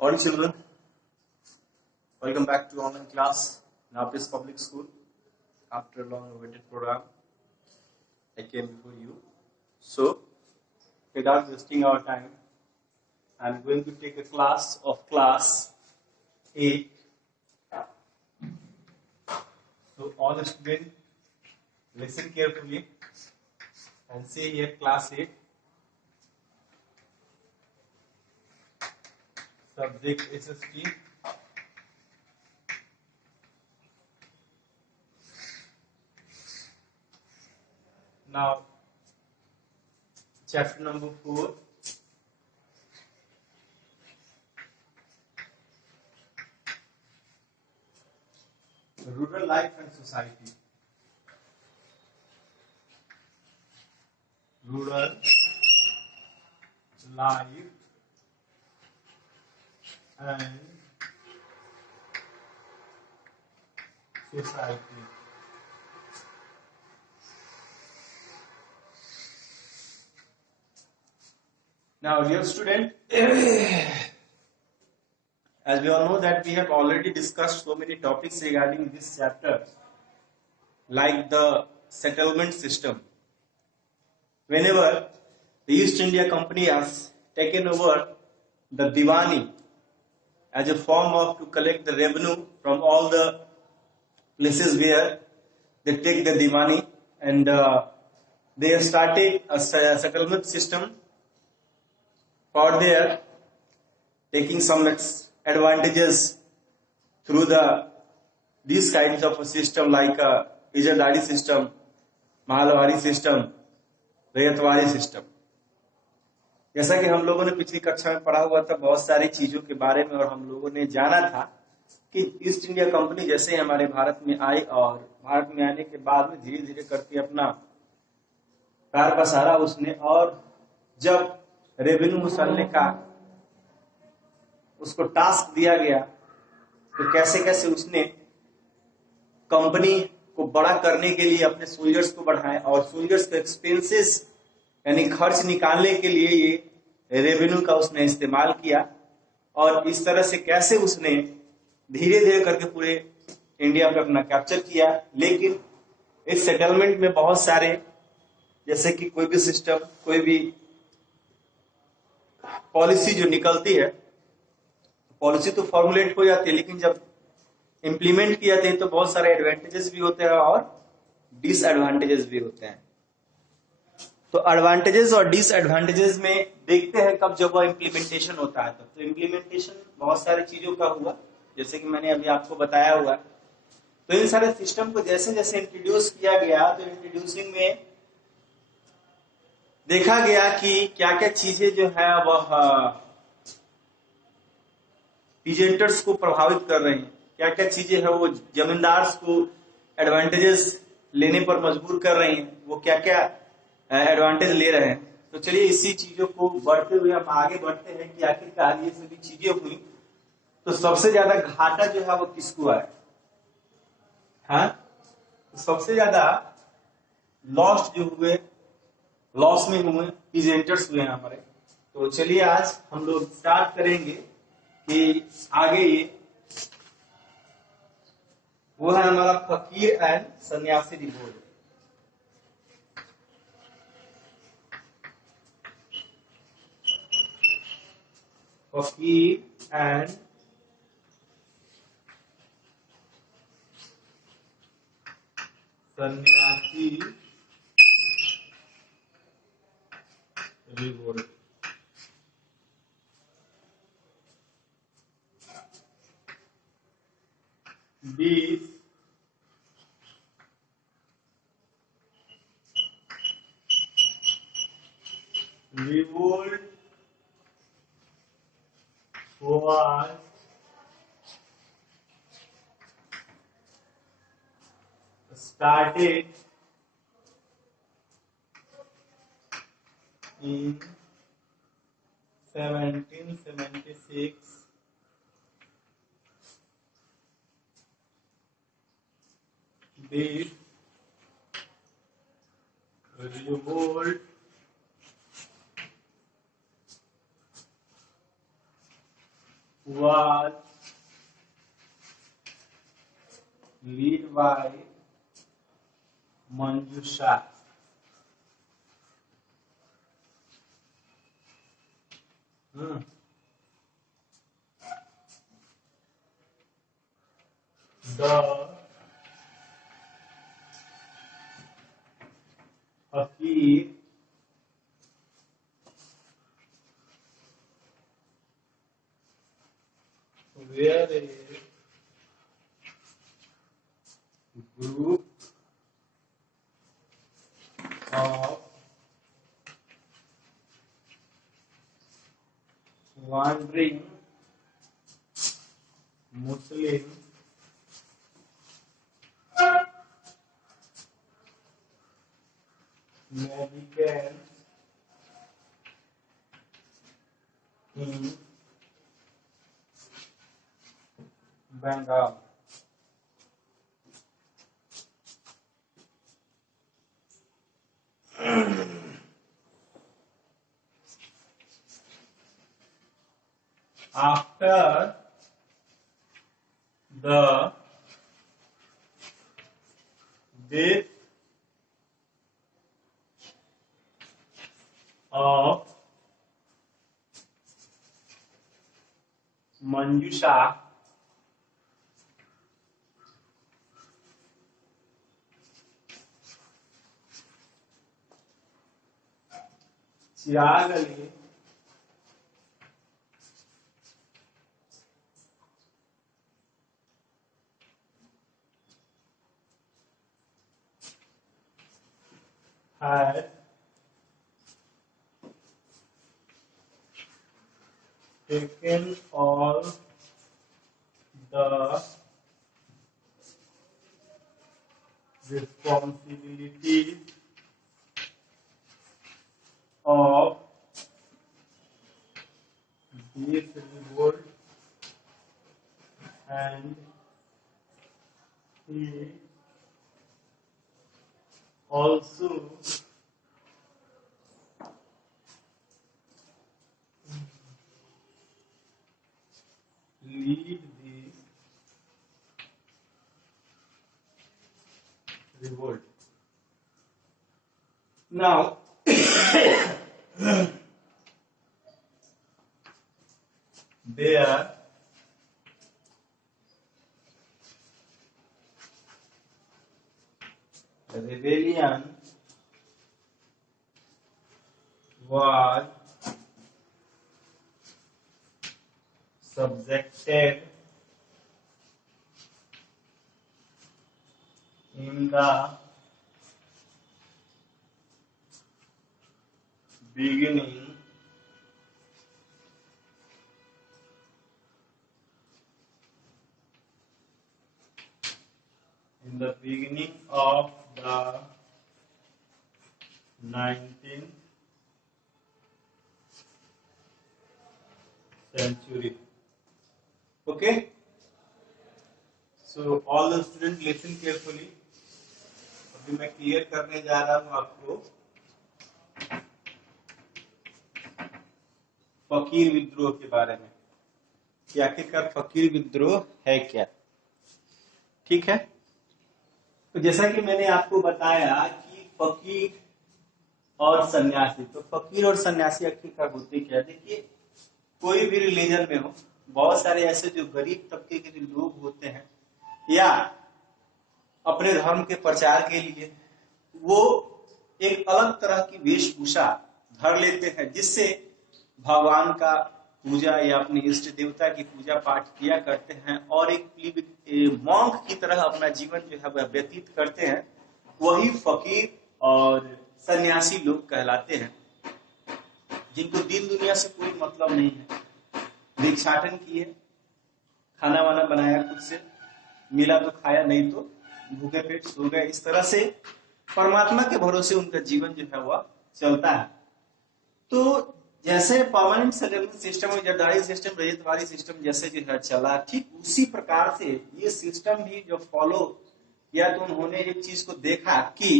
All children, welcome back to online class in Apis Public School. After a long awaited program, I came before you. So, without wasting our time, I'm going to take a class of class 8. So, all students, listen carefully and see here class 8. Subject SST. Now, chapter number 4. Rural life and society. Rural life and society. Now, dear student, as we all know that we have already discussed so many topics regarding this chapter, like the settlement system. Whenever the East India Company has taken over the Diwani as a form of to collect the revenue from all the places where they take the Diwani, and they have started a settlement system for their taking some advantages through these kinds of a system like Ijardari system, Mahalwari system, Ryotwari system. जैसा कि हम लोगों ने पिछली कक्षा में पढ़ा हुआ था बहुत सारी चीजों के बारे में, और हम लोगों ने जाना था कि ईस्ट इंडिया कंपनी जैसे हमारे भारत में आई और भारत में आने के बाद में धीरे धीरे करके अपना कार पसारा उसने, और जब रेवेन्यू वसूलने का उसको टास्क दिया गया तो कैसे कैसे उसने कंपनी को बड़ा करने के लिए अपने सोल्जर्स को बढ़ाया, और सोल्जर्स के एक्सपेंसेस यानी खर्च निकालने के लिए ये रेवेन्यू का उसने इस्तेमाल किया, और इस तरह से कैसे उसने धीरे धीरे करके पूरे इंडिया पे अपना कैप्चर किया. लेकिन इस सेटलमेंट में बहुत सारे, जैसे कि कोई भी सिस्टम, कोई भी पॉलिसी जो निकलती है, पॉलिसी तो फॉर्मुलेट हो जाती है, लेकिन जब इंप्लीमेंट किया जाते हैं तो बहुत सारे एडवांटेजेस भी होते हैं और डिसएडवांटेजेस भी होते हैं. तो एडवांटेजेस और डिसएडवांटेजेस में देखते हैं कब जब वह इंप्लीमेंटेशन होता है. तो इंप्लीमेंटेशन बहुत सारी चीजों का हुआ, जैसे कि मैंने अभी आपको बताया हुआ. तो इन सारे सिस्टम को जैसे जैसे इंट्रोड्यूस किया गया तो इंट्रोड्यूसिंग में देखा गया कि क्या क्या चीजें जो है वह पीजेंटर्स को प्रभावित कर रही हैं, क्या क्या चीजें है वो जमींदार्स को एडवांटेजेस लेने पर मजबूर कर रही हैं, वो क्या क्या एडवांटेज ले रहे हैं. तो चलिए इसी चीजों को बढ़ते हुए हम आगे बढ़ते हैं कि आखिरकार ये सभी चीजें हुई तो सबसे ज्यादा घाटा जो है वो किसको आया. हाँ, तो सबसे ज्यादा लॉस्ट जो हुए, लॉस में हुए पीजेंटर्स हुए हमारे. तो चलिए आज हम लोग स्टार्ट करेंगे कि आगे ये वो है हमारा फकीर एंड सन्यासी रिवोल्ट. फकीर एंड सन्यासी revolt. These revolt was started in 1776 This revolt was led by Manjusha. The Fakir were a group of wandering Muslim mendicants in Bengal. After the death of Manjusha, Chirag Ali had taken all the responsibility of this revolt, and he also lead the revolt. Now, there the rebellion was subjected in the beginning of the 19th century. Okay, so all the students listen carefully. अभी मैं clear करने जा रहा हूं आपको फकीर विद्रोह के बारे में कि आखिरकार फकीर विद्रोह है क्या। ठीक है, तो जैसा कि मैंने आपको बताया कि फकीर और सन्यासी, तो फकीर और सन्यासी आखिरकार होते क्या। देखिए, कोई भी रिलीजन में हो, बहुत सारे ऐसे जो गरीब तबके के जो लोग होते हैं या अपने धर्म के प्रचार के लिए वो एक अलग तरह की वेशभूषा धर लेते हैं, जिससे भगवान का पूजा या अपने इष्ट देवता की पूजा पाठ किया करते हैं और एक मॉन्क की तरह अपना जीवन जो है वह व्यतीत करते हैं। वही फकीर और सन्यासी लोग कहलाते हैं, जिनको दीन दुनिया से कोई मतलब नहीं है। भिक्षाटन किए, खाना वाना बनाया खुद से, मिला तो खाया, नहीं तो भूखे पेट सो गए। इस तरह से परमात्मा के भरोसे उनका जीवन जो है वह चलता है। तो जैसे परमानेंट सेटलमेंट सिस्टम और जरदारी सिस्टम, रजतवाड़ी सिस्टम जैसे जो है चला, ठीक उसी प्रकार से ये सिस्टम भी जो फॉलो किया, तो उन्होंने एक चीज को देखा कि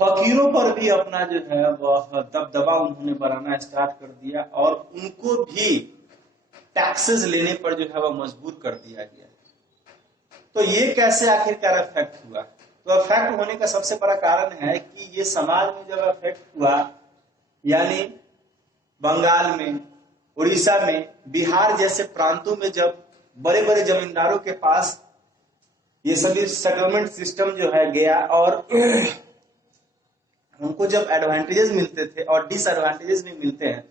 फकीरों पर भी अपना जो है वह दबदबा उन्होंने बनाना स्टार्ट कर दिया और उनको भी टैक्सेस लेने पर जो है वह मजबूर कर दिया गया। तो ये कैसे आखिरकार अफेक्ट हुआ? तो अफेक्ट होने का सबसे बड़ा कारण है कि ये समाज में जब अफेक्ट हुआ, यानी बंगाल में, उड़ीसा में, बिहार जैसे प्रांतों में जब बड़े बड़े जमींदारों के पास ये सभी सेटलमेंट सिस्टम जो है गया और उनको जब एडवांटेजेस मिलते थे और डिसएडवांटेजेस भी मिलते हैं,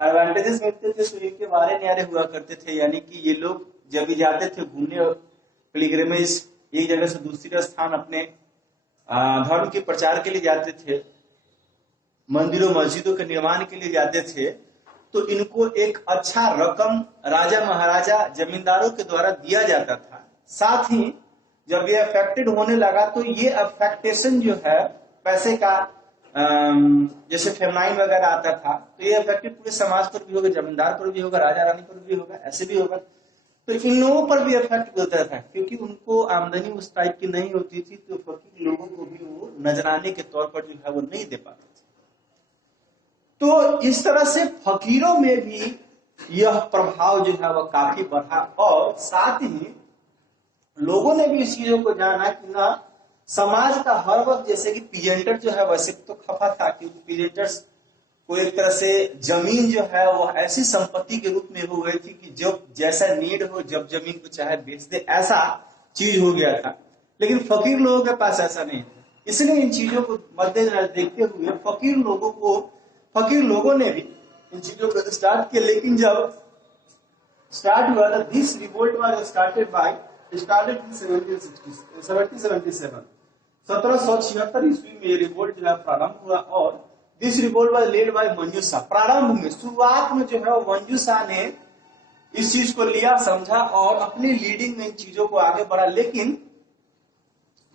एडवांटेजेस मिलते थे तो इनके बारे न्यारे हुआ करते थे, यानी कि ये लोग जब भी जाते थे घूमने, पिलग्रिमेज, एक जगह से दूसरी स्थान अपने धर्म के प्रचार के लिए जाते थे, मंदिरों मस्जिदों के निर्माण के लिए जाते थे, तो इनको एक अच्छा रकम राजा महाराजा जमींदारों के द्वारा दिया जाता था। साथ ही जब ये अफेक्टेड होने लगा तो ये अफेक्टेशन जो है पैसे का, जैसे फेमनाइन वगैरह आता था, तो ये अफेक्टेड पूरे समाज पर भी होगा, जमींदार पर भी होगा, राजा रानी पर भी होगा, ऐसे भी होगा। तो इन लोगों पर भी इफेक्ट होता था क्योंकि उनको आमदनी उस टाइप की नहीं होती थी, तो फकीर लोगों को भी वो नजराने के तौर पर जो है वो नहीं दे पाते थे। तो इस तरह से फकीरों में भी यह प्रभाव जो है वह काफी बढ़ा और साथ ही लोगों ने भी इस चीजों को जाना कि ना समाज का हर वक्त, जैसे कि पीजेंटर जो है वैसे तो खफा था क्योंकि पीजेंटर्स को एक तरह से जमीन जो है वो ऐसी संपत्ति के रूप में हो गई थी कि जब जैसा नीड हो जब जमीन को चाहे बेच दे, ऐसा चीज हो गया था। लेकिन फकीर लोगों के पास ऐसा नहीं था, इसलिए इन चीजों को मद्देनजर देखते हुए फकीर लोगों ने भी इन चीजों को स्टार्ट किया। लेकिन जब स्टार्ट हुआ था, this revolt was started in 1777। 1776 ईस्वी में रिवोल्ट जो है प्रारंभ हुआ और this revolt was led by Manjusha. प्रारंभ में, शुरुआत में जो है मंजूषा ने इस चीज को लिया, समझा और अपनी लीडिंग में इन चीजों को आगे बढ़ा। लेकिन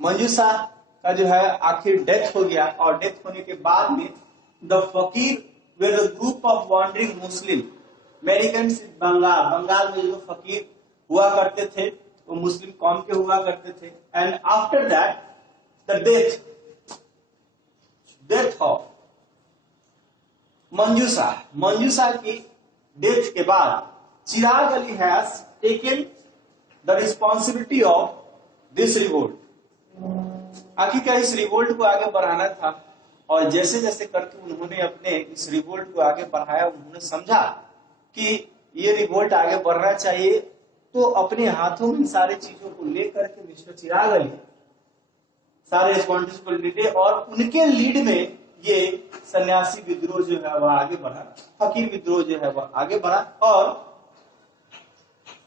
मंजूषा का जो है आखिर डेथ हो गया और डेथ होने के बाद में the fakir were the group of wandering Muslim Americans Bengal में जो फकीर हुआ करते थे वो मुस्लिम कौम के हुआ करते थे। And after that the death of Manjusha की डेथ के बाद Chirag Ali has taken the responsibility of this revolt. आखिरकार इस रिवोल्ट को आगे बढ़ाना था और जैसे जैसे करके उन्होंने अपने इस रिवोल्ट को आगे बढ़ाया, उन्होंने समझा कि ये रिवोल्ट आगे बढ़ना चाहिए, तो अपने हाथों में सारे चीजों को लेकर के मिस्टर चिराग अली सारे रिस्पॉन्सिबिलिटी और उनके लीड में ये सन्यासी विद्रोह जो है वह आगे बढ़ा, फकीर विद्रोह जो है वह आगे बढ़ा और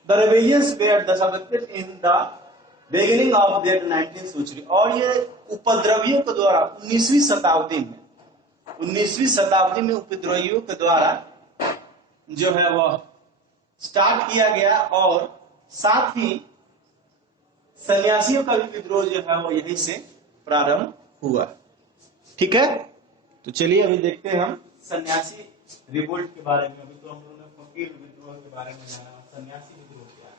the rebellions were destructed in the beginning of the 19th century. और ये उपद्रवियों के द्वारा 19वीं शताब्दी में उपद्रवियों के द्वारा जो है वह स्टार्ट किया गया और साथ ही सन्यासियों का भी विद्रोह जो है वो यहीं से प्रारंभ हुआ। ठीक है, तो चलिए अभी देखते हैं हम सन्यासी रिवोल्ट के बारे में। अभी तो हम लोगों ने फकीर विद्रोह के बारे में जाना, सन्यासी विद्रोह क्या है।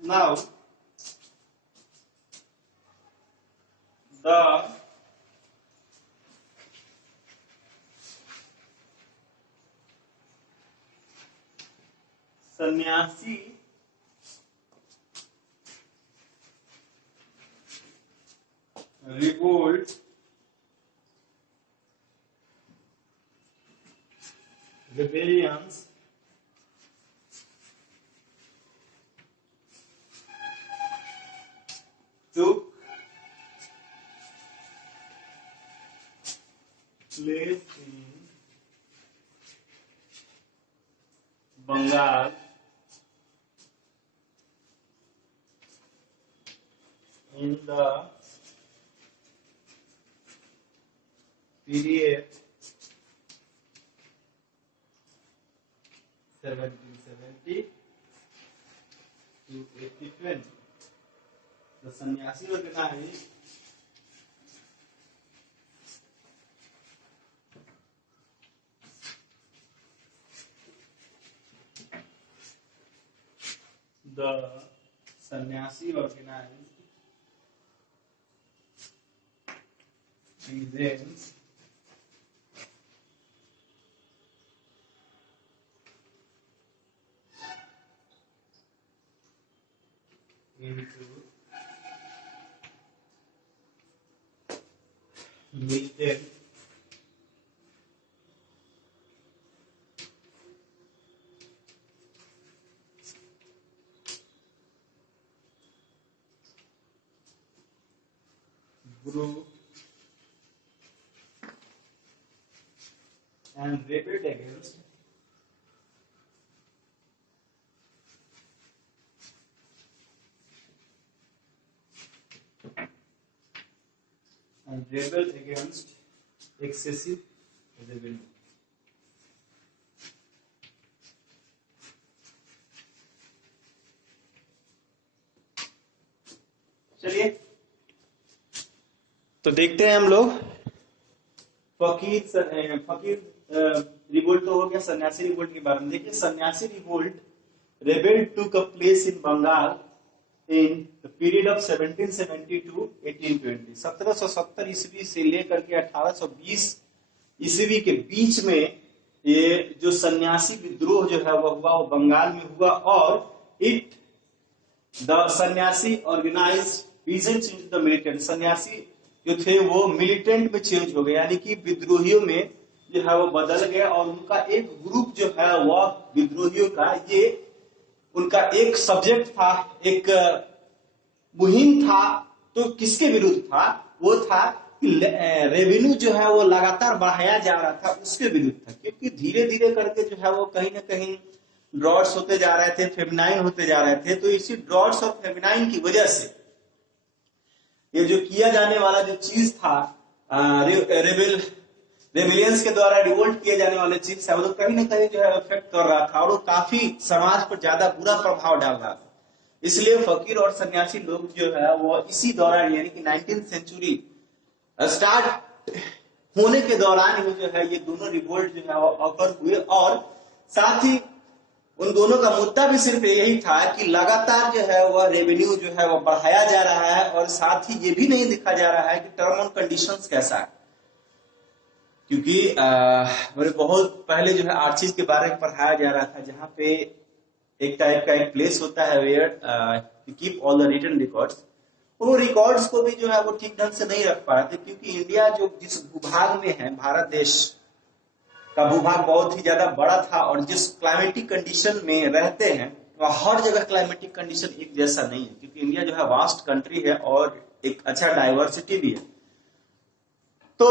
Now, the सन्यासी revolt rebellions took place in Bengal in the period 1770 to 1820. The sannyasi organized the sannyasi organized peasants into militant group and rebelled against excessive revenue. चलिए तो देखते हैं हम लोग फकीर रिवोल्ट तो हो गया, सन्यासी रिवोल्ट के बारे में देखिए। Sannyasi revolt rebel took a place in Bengal in the period of 1770 to 1820। 1770 ईस्वी से लेकर के 1820 ईस्वी के बीच में ये जो सन्यासी विद्रोह जो है वो हुआ, वो बंगाल में हुआ। और the Sannyasi organise peasants into the militant. सन्यासी जो थे वो मिलिटेंट में चेंज हो गए, यानी कि विद्रोहियों में जो है वो बदल गया। और उनका एक ग्रुप जो है वह विद्रोहियों का, ये उनका एक सब्जेक्ट था, एक मुहिम था। तो किसके विरुद्ध था? वो था रेवेन्यू जो है वो लगातार बढ़ाया जा रहा था, उसके विरुद्ध था। क्योंकि धीरे धीरे करके जो है वो कहीं ना कहीं ड्रॉट्स होते जा रहे थे, फेमिनाइन होते जा रहे थे। तो इसी ड्रॉट्स और फेमिनाइन की वजह से ये जो किया जाने वाला जो चीज था, रेबेलियंस के द्वारा रिवोल्ट किए जाने वाले चीज था, वो तो कहीं ना कहीं जो है इफेक्ट कर रहा था और वो काफी समाज पर ज्यादा बुरा प्रभाव डाल रहा था। इसलिए फकीर और सन्यासी लोग जो है वो इसी दौरान, यानी कि 19th सेंचुरी स्टार्ट होने के दौरान ही जो है ये दोनों रिवोल्ट जो है वो ऑकर हुए। और साथ ही उन दोनों का मुद्दा भी सिर्फ यही था कि लगातार जो है वह रेवेन्यू जो है वो बढ़ाया जा रहा है, और साथ ही ये भी नहीं दिखा जा रहा है कि टर्म एंड कंडीशंस कैसा है। क्योंकि मेरे बहुत पहले जो है आर्चिज के बारे में पढ़ाया जा रहा था, जहां पे एक टाइप का एक प्लेस होता है where you keep all the written records. वो रिकॉर्ड्स को भी जो है वो ठीक ढंग से नहीं रख पा रहे थे, क्योंकि इंडिया जो जिस भूभाग में है, भारत देश का भूभाग बहुत ही ज्यादा बड़ा था, और जिस क्लाइमेटिक कंडीशन में रहते हैं वह हर जगह क्लाइमेटिक कंडीशन एक जैसा नहीं है। क्योंकि इंडिया जो है वास्ट कंट्री है और एक अच्छा डाइवर्सिटी भी है। तो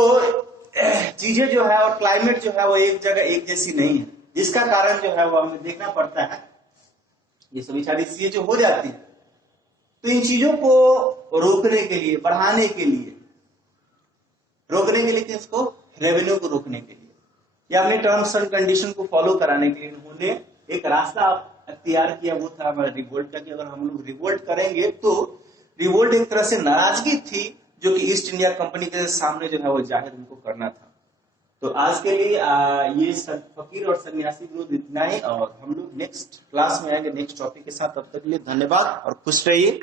चीजें जो है और क्लाइमेट जो है वो एक जगह एक जैसी नहीं है, जिसका कारण जो है वो हमें देखना पड़ता है। ये सभी सारी चीजें जो हो जाती है, तो इन चीजों को रोकने के लिए, बढ़ाने के लिए, रोकने के लिए किसको? रेवेन्यू को रोकने के लिए या अपने टर्म्स एंड कंडीशन को फॉलो कराने के लिए उन्होंने एक रास्ता अख्तियार किया। वो था हमारा रिवोल्ट का, कि अगर हम लोग रिवोल्ट करेंगे तो रिवोल्ट एक तरह से नाराजगी थी जो कि ईस्ट इंडिया कंपनी के सामने जो है वो जाहिर उनको करना था। तो आज के लिए ये फकीर और सन्यासी विरोध इतना ही, और हम लोग नेक्स्ट क्लास में आएंगे नेक्स्ट टॉपिक के साथ। तब तक के लिए धन्यवाद और खुश रहिए।